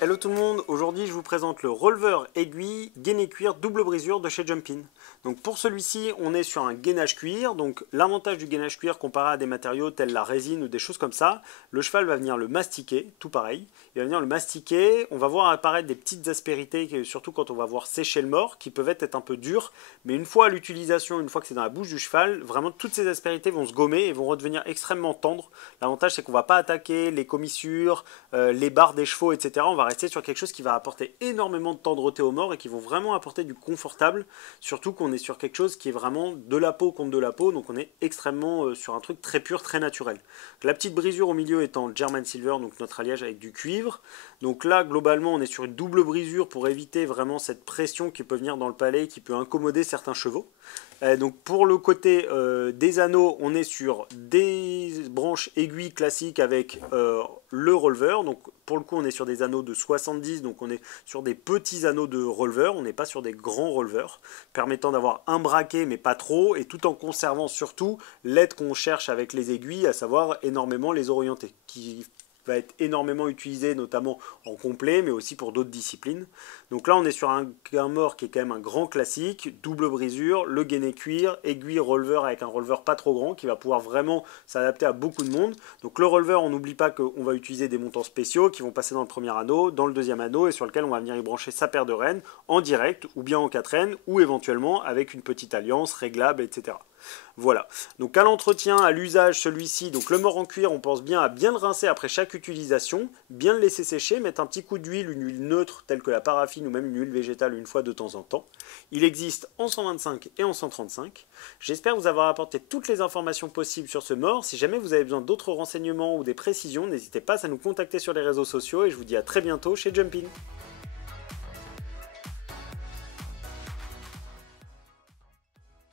Hello tout le monde, aujourd'hui je vous présente le releveur aiguille gainé cuir double brisure de chez Jumpin. Donc pour celui-ci on est sur un gainage cuir, donc l'avantage du gainage cuir comparé à des matériaux tels la résine ou des choses comme ça, le cheval va venir le mastiquer, tout pareil, il va venir le mastiquer, on va voir apparaître des petites aspérités, surtout quand on va voir sécher le mors, qui peuvent être un peu dures, mais une fois à l'utilisation, une fois que c'est dans la bouche du cheval, vraiment toutes ces aspérités vont se gommer et vont redevenir extrêmement tendres. L'avantage c'est qu'on ne va pas attaquer les commissures, les barres des chevaux, etc. On va rester sur quelque chose qui va apporter énormément de tendreté au mors et qui vont vraiment apporter du confortable, surtout qu'on est sur quelque chose qui est vraiment de la peau contre de la peau, donc on est extrêmement sur un truc très pur, très naturel. La petite brisure au milieu étant German Silver, donc notre alliage avec du cuivre. Donc là, globalement, on est sur une double brisure pour éviter vraiment cette pression qui peut venir dans le palais, qui peut incommoder certains chevaux. Donc pour le côté des anneaux, on est sur des branches aiguilles classiques avec le releveur. Donc pour le coup, on est sur des anneaux de 70, donc on est sur des petits anneaux de releveur, on n'est pas sur des grands releveurs, permettant d'avoir un braquet mais pas trop, et tout en conservant surtout l'aide qu'on cherche avec les aiguilles, à savoir énormément les orienter, qui va être énormément utilisé notamment en complet mais aussi pour d'autres disciplines. Donc là on est sur un mors qui est quand même un grand classique, double brisure, le gainé cuir, aiguille releveur avec un releveur pas trop grand qui va pouvoir vraiment s'adapter à beaucoup de monde. Donc le releveur, on n'oublie pas qu'on va utiliser des montants spéciaux qui vont passer dans le premier anneau, dans le deuxième anneau et sur lequel on va venir y brancher sa paire de rênes en direct ou bien en 4 rênes ou éventuellement avec une petite alliance réglable, etc. Voilà, donc à l'entretien, à l'usage, celui-ci, donc le mors en cuir, on pense bien à bien le rincer après chaque utilisation, bien le laisser sécher, mettre un petit coup d'huile, une huile neutre telle que la paraffine ou même une huile végétale une fois de temps en temps. Il existe en 125 et en 135. J'espère vous avoir apporté toutes les informations possibles sur ce mors. Si jamais vous avez besoin d'autres renseignements ou des précisions, n'hésitez pas à nous contacter sur les réseaux sociaux et je vous dis à très bientôt chez Jumpin.